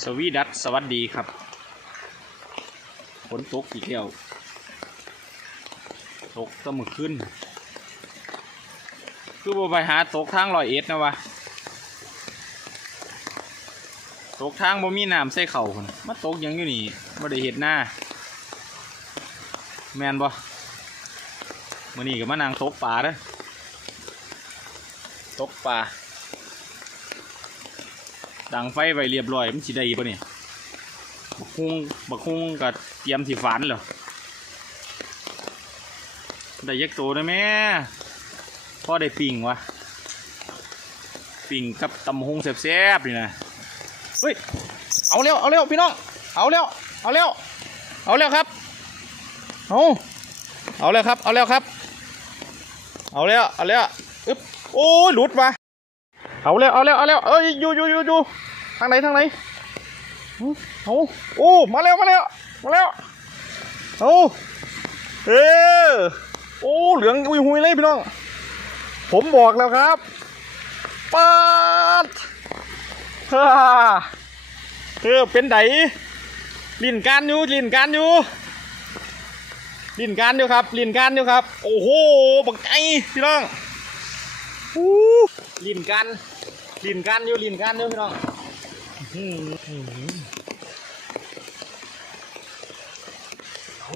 สวีดัสสวัสดีครับฝนตกอีกแล้วตกต้องมือขึ้น คือบ่ไปหาตกทางลอยเอ็ดนะวะตกทางบ่มีน้ำใส่เข่าคนมาตกยังอยู่นี่บ่ได้เห็ดหน้า แมนบ่มื้อนี้ก็มานั่งตกปลาเด้อตกปลา ดังไฟไว้เรียบร้อยมันสิได้ปะเนี่ยบักฮุงบักฮุงกับเตรียมสิฝันเหรอได้ยักษ์โตได้ไหมพ่อได้ปิ่งวะปิ่งกับตำฮุงแซ่บๆนี่นะเฮ้ยเอาเร็วเอาเร็วพี่น้องเอาเร็วเอาเร็วเอาเร็วครับเอาเอาเร็วครับเอาเร็วครับ เอาเร็วเอาเร็วอึ๊บโอ้ยหลุดมา เอาเร็วเอาเร็วเอาเร็วเอ้ยอยู่อยู่อยู่อยู่ทางไหนทางไหนเอาโอ้มาเร็วมาเร็วมาเร็วเอาเออโอ้เหลืองอุยหุยเลยพี่น้อง ผมบอกแล้วครับปัดฮ่าเออเป็นไดลินการอยู่ลินการอยู่ลินการอยู่ครับลินการอยู่ครับ โอ้โหบักใจพี่น้องอู้ลินกัน ลินกันอยู่ลินกันอยู่พี่น้องอื้อหือเอา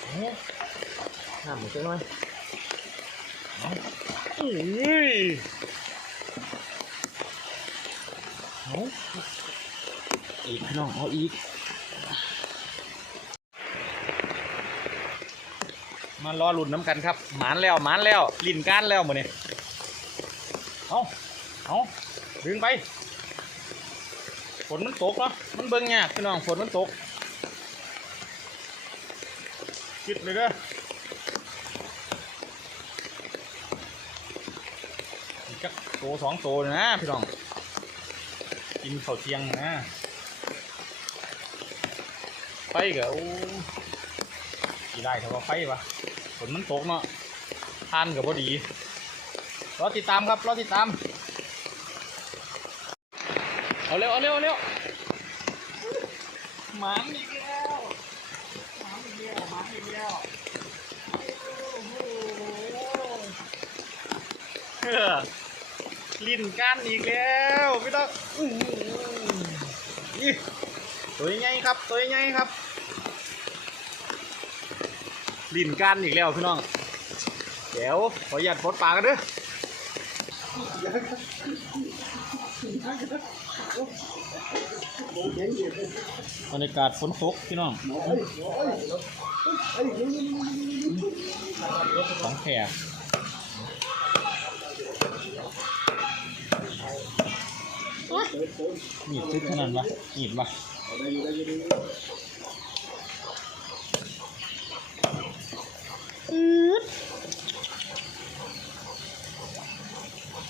เอาน้ำมันจะน้อยอาอุ้ยเอาอีกพี่น้องเอาอีก มารอหลุดน้ำกันครับ หมานแล้วหมานแล้ว ลินก้านแล้วหมดเนี่ย เอาเอาดึงไป ฝนมันตกเนาะ มันเบิ่งยากพี่น้อง ฝนมันตกคิดเลยเด้อจักโตสองโตนะพี่น้อง กินข้าวเที่ยงนะ ไปกะโอ้กี่ได้แต่ว่าไฟวะฝนมันตกเนาะทานกับพอดี รอติดตามครับรอติดตาม เอาเร็วเอาเร็วเอาเร็วหมานอีกแล้วหมานอีกแล้วหมานอีกแล้วโอ้โหเออลิ้นก้านอีกแล้วพี่ต้องนี่ตัวใหญ่ครับตัวใหญ่ครับลินกันอีกแล้วพี่น้องเดี๋ยวขอหยัดปลดปลากันเด้อ บรรยากาศฝนตกพี่น้องของแขกมีดทึกขนาดวะมีดวะเอามันคืออะไรไอ้หมอชอบเรียบวปะอือ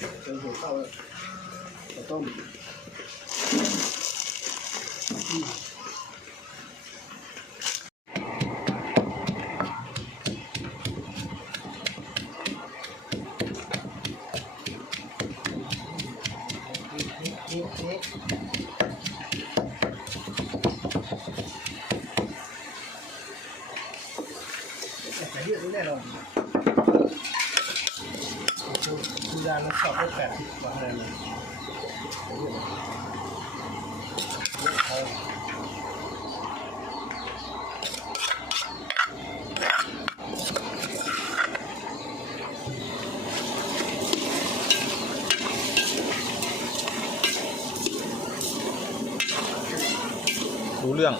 งแต่เยอะแน่นอน คือยายมันสอบได้แปดสิบกว่าเลยรู้เรื่อง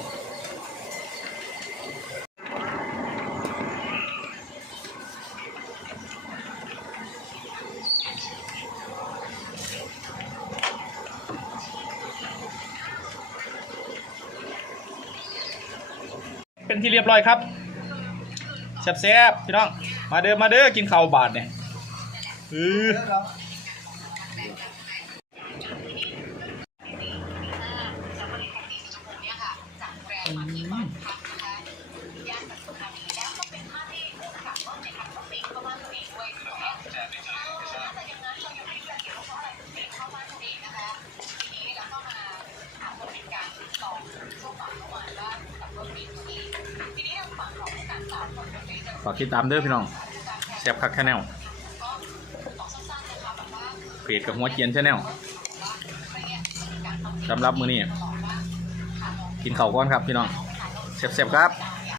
เป็นที่เรียบร้อยครับแซ่บๆพี่น้อง มาเด้อมาเด้อกินข้าวบาทเนี่ยอือ ฝากติดตามเด้อพี่น้องแซ่บคักแคแนลเพจกับหัวเจียนชาแนลสำหรับมือนี้กินข้าวก่อนครับพี่น้องแซ่บๆครับ